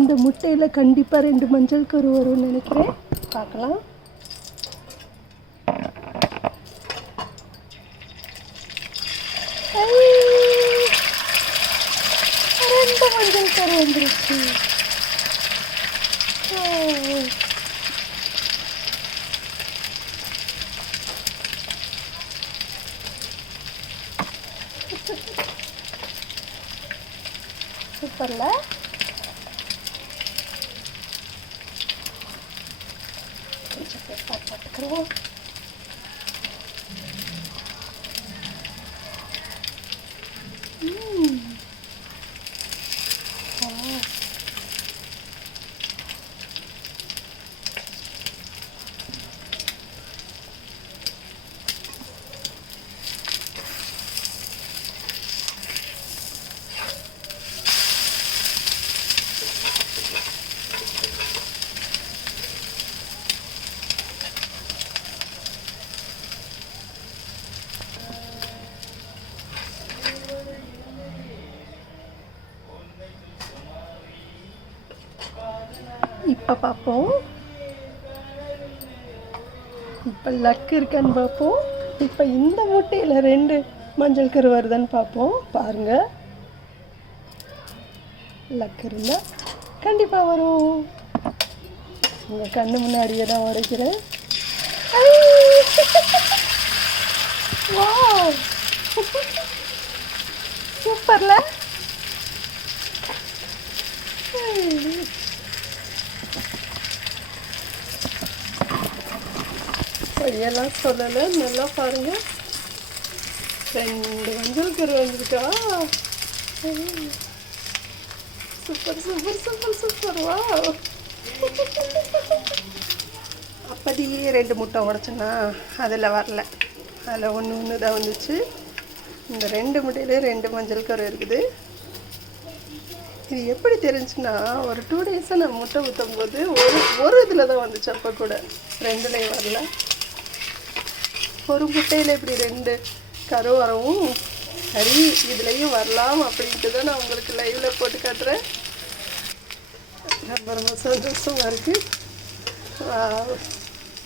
இந்த முட்டையில் கண்டிப்பாக 2 மஞ்சள் கரு வரும்னு நினைக்கிறேன். பார்க்கலாம். ரெண்டு மஞ்சள் கரு வந்துருச்சு. சூப்பர்ல. கொஞ்சம் பேப்பர் போட்டுக்கிறோம். இப்போ பார்ப்போம். இப்போ லக் இருக்கான்னு பார்ப்போம். இப்போ இந்த முட்டையில் 2 மஞ்சள் கரு வருதான்னு பார்ப்போம். பாருங்க, லக் இருந்தால் கண்டிப்பாக வரும். உங்கள் கண்ணு முன்னாடியே தான் உடைக்கிறேன். வாவ், சூப்பர்ல. பொய்யெல்லாம் சொல்லலை. நல்லா பாருங்க, 2 மஞ்சள் கரு வந்துருக்கா. Super super super super. வா, அப்படியே 2 முட்டை உடச்சேன்னா அதில் வரல, அதில் ஒன்று தான் வந்துச்சு. இந்த 2 முட்டையிலே 2 மஞ்சள் கரு இருக்குது. இது எப்படி தெரிஞ்சுன்னா, ஒரு 2 டேஸாக நான் முட்டை ஊற்றும் போது ஒரு இதில் தான் வந்துச்சு. அப்போ கூட 2லேயும் வரல. ஒரு முட்டையில் இப்படி 2 கரு வரவும் சரி இதுலேயும் வரலாம் அப்படின்ட்டு தான் நான் உங்களுக்கு லைவில் போட்டு காட்டுறேன். ரொம்ப ரொம்ப சந்தோஷமாக இருக்குது.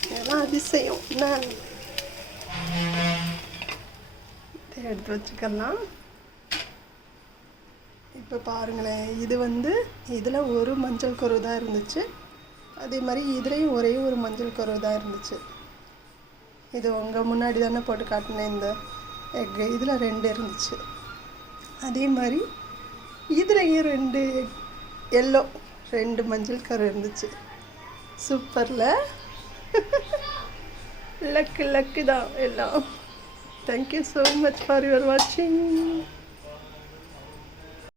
இதெல்லாம் அதிசயம். நான் எடுத்து வச்சுக்கலாம். இப்போ பாருங்களேன், இது இதில் ஒரு மஞ்சள் கரு தான் இருந்துச்சு. அதே மாதிரி இதுலேயும் ஒரே ஒரு மஞ்சள் கரு தான் இருந்துச்சு. இது உங்கள் முன்னாடி தானே போட்டு காட்டினேன். இந்த எக்கு இதில் 2 இருந்துச்சு. அதே மாதிரி இதுலேயும் 2 எல்லோ 2 மஞ்சள் கரு இருந்துச்சு. சூப்பரில். லக்கு தான் எல்லாம். Thank you so much for your வாட்சிங்.